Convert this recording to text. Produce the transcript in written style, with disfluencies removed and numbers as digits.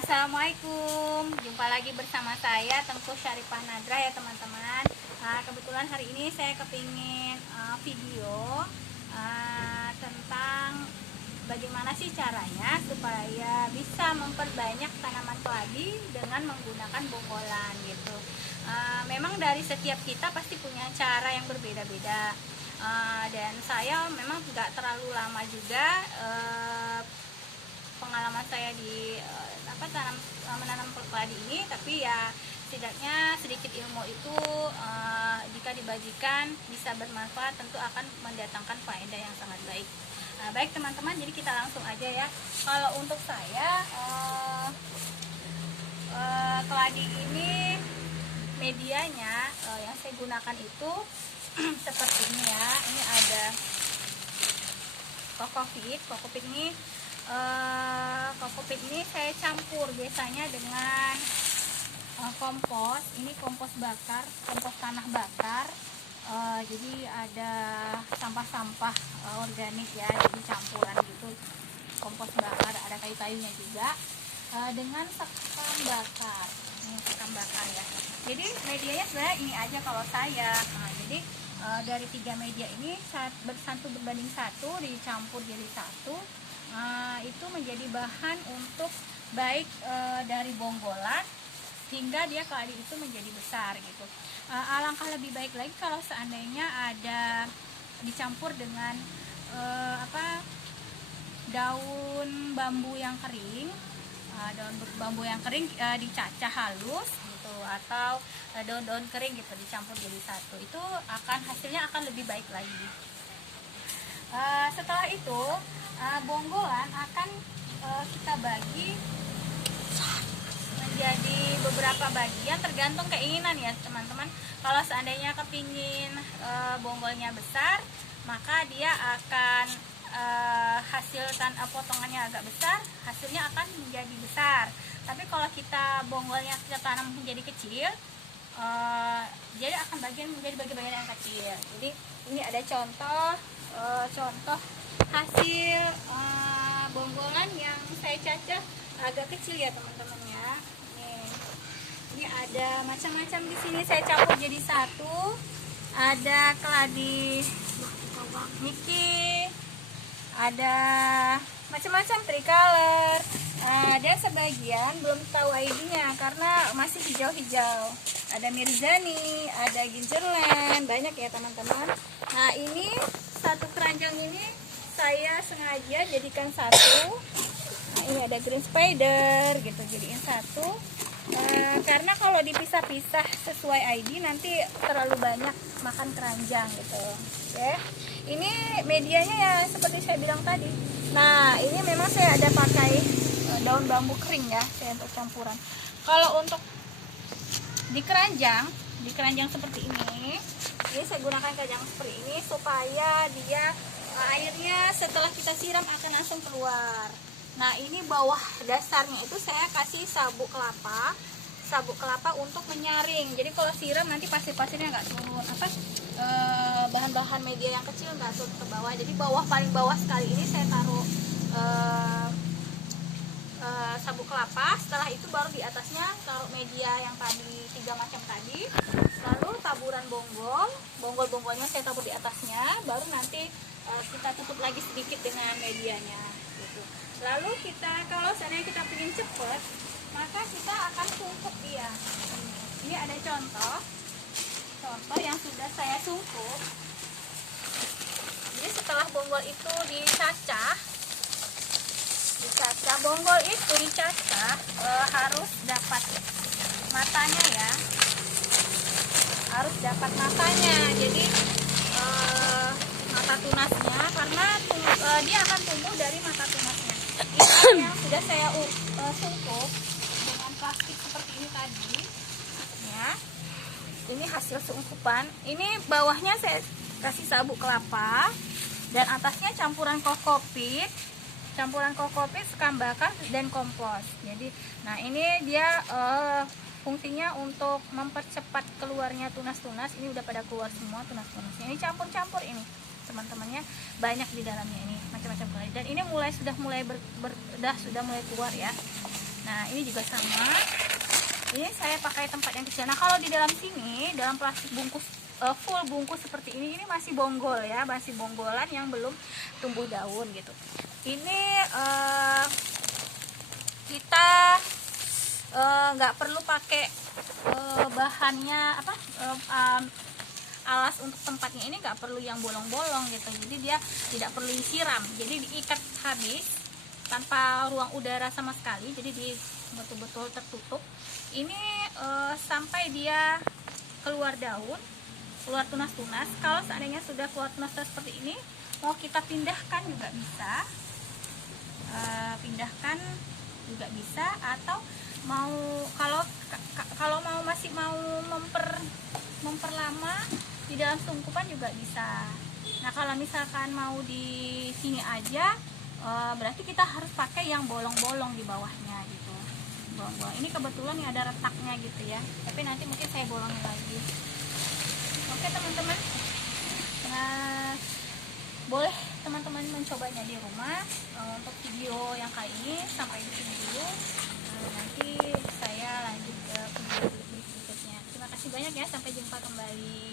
Assalamualaikum, jumpa lagi bersama saya Tengku Syarifah Nadra ya teman-teman. Kebetulan hari ini saya kepingin video tentang bagaimana sih caranya supaya bisa memperbanyak tanaman keladi dengan menggunakan bonggolan gitu. Memang dari setiap kita pasti punya cara yang berbeda-beda, dan saya memang nggak terlalu lama juga pengalaman saya di menanam keladi ini, tapi ya setidaknya sedikit ilmu itu jika dibagikan bisa bermanfaat, tentu akan mendatangkan faedah yang sangat baik. Baik teman-teman, jadi kita langsung aja ya. Kalau untuk saya keladi ini medianya yang saya gunakan itu seperti ini ya. Ini ada kokopit ini. Kokopit ini saya campur biasanya dengan kompos. Ini kompos bakar, kompos tanah bakar. Jadi ada sampah-sampah organik ya, jadi campuran gitu. Kompos bakar, ada kayu-kayunya juga, dengan sekam bakar. Ini sekam bakar ya. Jadi medianya sebenarnya ini aja kalau saya. Jadi dari 3 media ini satu berbanding 1 dicampur jadi 1. Itu menjadi bahan untuk baik dari bonggolan hingga dia keladi itu menjadi besar gitu. Alangkah lebih baik lagi kalau seandainya ada dicampur dengan daun bambu yang kering, dicacah halus gitu, atau daun-daun kering gitu dicampur jadi 1. Itu hasilnya akan lebih baik lagi. Setelah itu bonggolan akan kita bagi menjadi beberapa bagian tergantung keinginan ya teman-teman. Kalau seandainya kepingin bonggolnya besar, maka dia akan hasilkan potongannya agak besar, hasilnya akan menjadi besar. Tapi kalau kita bonggolnya kita tanam menjadi kecil, jadi akan menjadi bagian yang kecil. Jadi ini ada contoh hasil bonggolan yang saya cacah agak kecil ya teman-teman ya. Ini ada macam-macam di sini saya campur jadi 1. Ada keladi Niki, ada macam-macam tricolor. Dan sebagian belum tahu ID-nya karena masih hijau-hijau. Ada Mirzani, ada Gingerland, banyak ya teman-teman. Nah, ini satu keranjang ini saya sengaja jadikan 1. Nah, ini ada Green Spider gitu, jadiin 1. Karena kalau dipisah-pisah sesuai ID nanti terlalu banyak makan keranjang gitu. Oke. Ini medianya ya seperti saya bilang tadi. Nah, ini memang saya ada pakai daun bambu kering ya, saya untuk campuran. Kalau untuk di keranjang seperti ini saya gunakan keranjang seperti ini supaya dia airnya setelah kita siram akan langsung keluar. Nah, ini bawah dasarnya itu saya kasih sabuk kelapa untuk menyaring. Jadi kalau siram nanti pasir-pasirnya nggak turun, bahan-bahan media yang kecil nggak turun ke bawah. Jadi paling bawah sekali ini saya taruh sabuk kelapa. Setelah itu baru di atasnya taruh media yang tadi 3 macam tadi. Lalu taburan bonggolnya saya tabur di atasnya. Baru nanti kita tutup lagi sedikit dengan medianya gitu. Lalu kalau seandainya kita ingin cepat, maka kita akan sungkup dia. Ini ada contoh yang sudah saya sungkup. Jadi setelah bonggol itu dicacah, bonggol itu dicacah harus dapat matanya ya, harus dapat matanya. Jadi mata tunasnya, karena dia akan tumbuh dari mata tunasnya. Ini yang sudah saya sungkup dengan plastik seperti ini tadi ya. Ini hasil sungkupan. Ini bawahnya saya kasih sabuk kelapa dan atasnya campuran kokopit, sekam bakar dan kompos. Jadi nah ini dia fungsinya untuk mempercepat keluarnya tunas-tunas. Ini udah pada keluar semua tunas-tunasnya. Ini campur-campur ini teman-temannya, banyak di dalamnya ini macam-macam keladi. Dan ini sudah mulai keluar ya. Nah ini juga sama, ini saya pakai tempat yang kecil. Nah kalau di dalam sini, dalam plastik bungkus full bungkus seperti ini masih bonggol ya, masih bonggolan yang belum tumbuh daun gitu. Ini kita nggak perlu pakai bahannya apa, alas untuk tempatnya ini nggak perlu yang bolong-bolong gitu, jadi dia tidak perlu disiram, jadi diikat habis tanpa ruang udara sama sekali, jadi di betul-betul tertutup. Ini sampai dia keluar daun, keluar tunas-tunas. Kalau seandainya sudah keluar tunas-tunas seperti ini, mau kita pindahkan juga bisa, pindahkan juga bisa, atau mau kalau mau masih mau memperlama di dalam sungkupan juga bisa. Nah kalau misalkan mau di sini aja, berarti kita harus pakai yang bolong-bolong di bawahnya gitu, bolong-bolong. Ini kebetulan nih ada retaknya gitu ya, tapi nanti mungkin saya bolongin lagi. Oke teman-teman, nah boleh teman-teman mencobanya di rumah. Untuk video yang kali ini sampai di sini dulu. Nanti saya lanjut ke video berikutnya. Terima kasih banyak ya, sampai jumpa kembali.